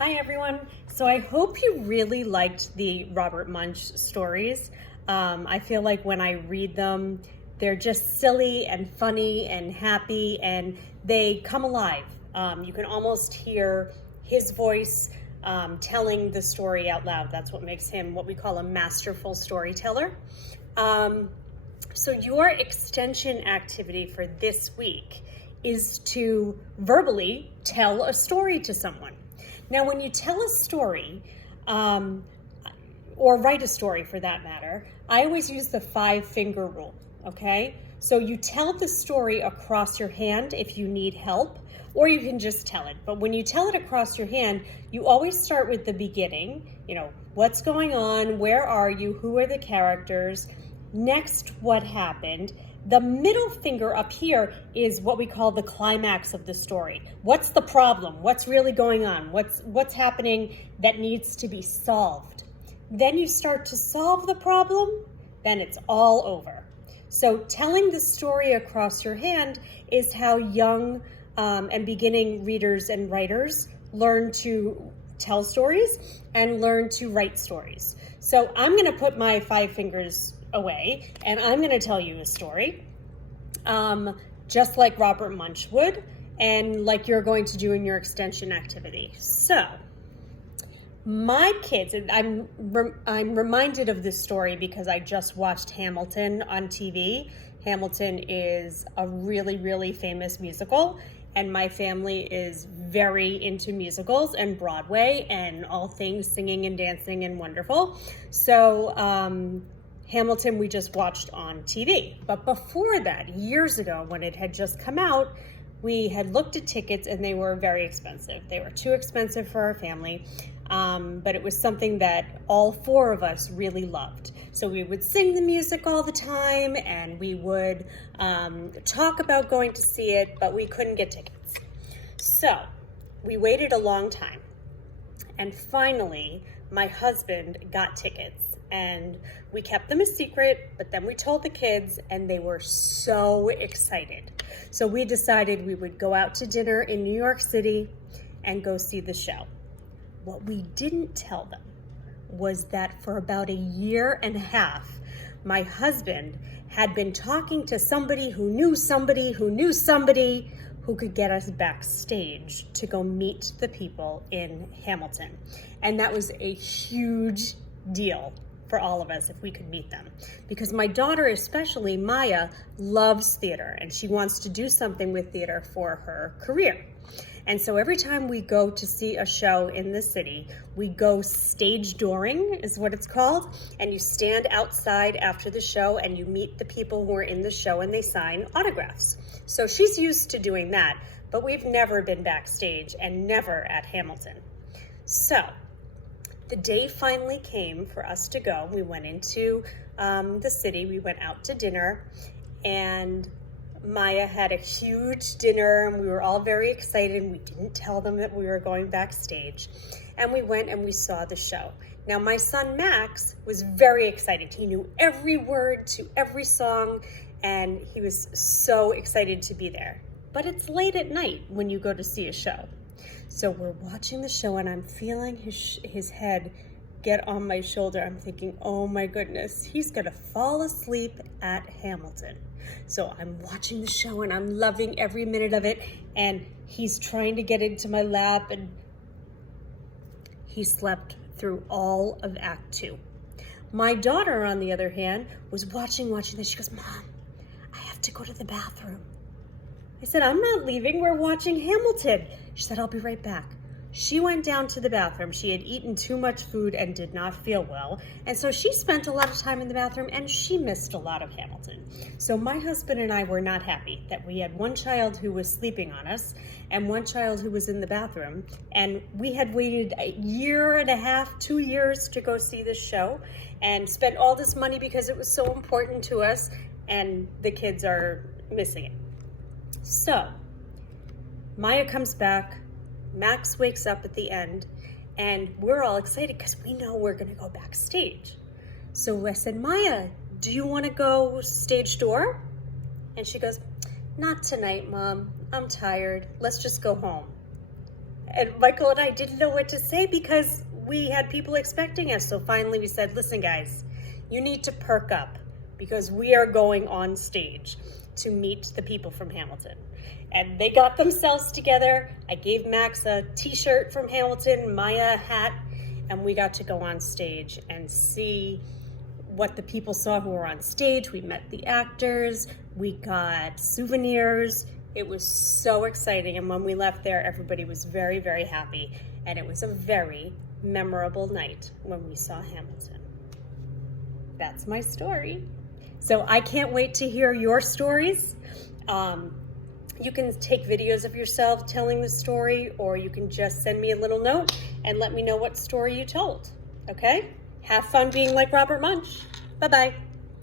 Hi everyone. So I hope you really liked the Robert Munsch stories. I feel like when I read them, they're just silly and funny and happy and they come alive. You can almost hear his voice telling the story out loud. That's what makes him what we call a masterful storyteller. So your extension activity for this week is to verbally tell a story to someone. Now, when you tell a story, or write a story for that matter, I always use the 5-finger rule, okay? So you tell the story across your hand if you need help, or you can just tell it. But when you tell it across your hand, you always start with the beginning, what's going on, where are you, who are the characters, next, what happened. The middle finger up here is what we call the climax of the story. What's the problem? What's really going on? What's happening that needs to be solved? Then you start to solve the problem, then it's all over. So telling the story across your hand is how young and beginning readers and writers learn to tell stories and learn to write stories. So I'm going to put my 5 fingers away and I'm going to tell you a story just like Robert Munsch would and like you're going to do in your extension activity. So my kids, and I'm reminded of this story because I just watched Hamilton on TV. Hamilton is a really, really famous musical, and my family is very into musicals and Broadway and all things singing and dancing and wonderful. So Hamilton we just watched on TV. But before that, years ago when it had just come out, we had looked at tickets and they were very expensive. They were too expensive for our family, but it was something that all 4 of us really loved. So we would sing the music all the time and we would talk about going to see it, but we couldn't get tickets. So we waited a long time and finally my husband got tickets. And we kept them a secret, but then we told the kids and they were so excited. So we decided we would go out to dinner in New York City and go see the show. What we didn't tell them was that for about 1.5 years, my husband had been talking to somebody who knew somebody who knew somebody who could get us backstage to go meet the people in Hamilton. And that was a huge deal for all of us if we could meet them. Because my daughter, especially Maya, loves theater and she wants to do something with theater for her career. And so every time we go to see a show in the city, we go stage dooring is what it's called. And you stand outside after the show and you meet the people who are in the show and they sign autographs. So she's used to doing that, but we've never been backstage and never at Hamilton. So the day finally came for us to go. We went into the city, we went out to dinner, and Maya had a huge dinner, and we were all very excited, and we didn't tell them that we were going backstage. And we went and we saw the show. Now, my son Max was very excited. He knew every word to every song, and he was so excited to be there. But it's late at night when you go to see a show. So we're watching the show and I'm feeling his head get on my shoulder. I'm thinking, oh my goodness, he's gonna fall asleep at Hamilton. So I'm watching the show and I'm loving every minute of it. And he's trying to get into my lap and he slept through all of Act 2. My daughter, on the other hand, was watching this. She goes, Mom, I have to go to the bathroom. I said, I'm not leaving, we're watching Hamilton. She said, I'll be right back. She went down to the bathroom. She had eaten too much food and did not feel well. And so she spent a lot of time in the bathroom and she missed a lot of Hamilton. So my husband and I were not happy that we had one child who was sleeping on us and one child who was in the bathroom. And we had waited 1.5 years, 2 years to go see this show and spent all this money because it was so important to us and the kids are missing it. So Maya comes back, Max wakes up at the end, and we're all excited because we know we're going to go backstage. So I said, Maya, do you want to go stage door? And she goes, not tonight, Mom. I'm tired. Let's just go home. And Michael and I didn't know what to say because we had people expecting us. So finally we said, listen guys, you need to perk up because we are going on stage to meet the people from Hamilton. And they got themselves together. I gave Max a t-shirt from Hamilton, Maya a hat, and we got to go on stage and see what the people saw who were on stage. We met the actors, we got souvenirs. It was so exciting. And when we left there, everybody was very, very happy. And it was a very memorable night when we saw Hamilton. That's my story. So I can't wait to hear your stories. You can take videos of yourself telling the story, or you can just send me a little note and let me know what story you told, okay? Have fun being like Robert Munsch. Bye-bye.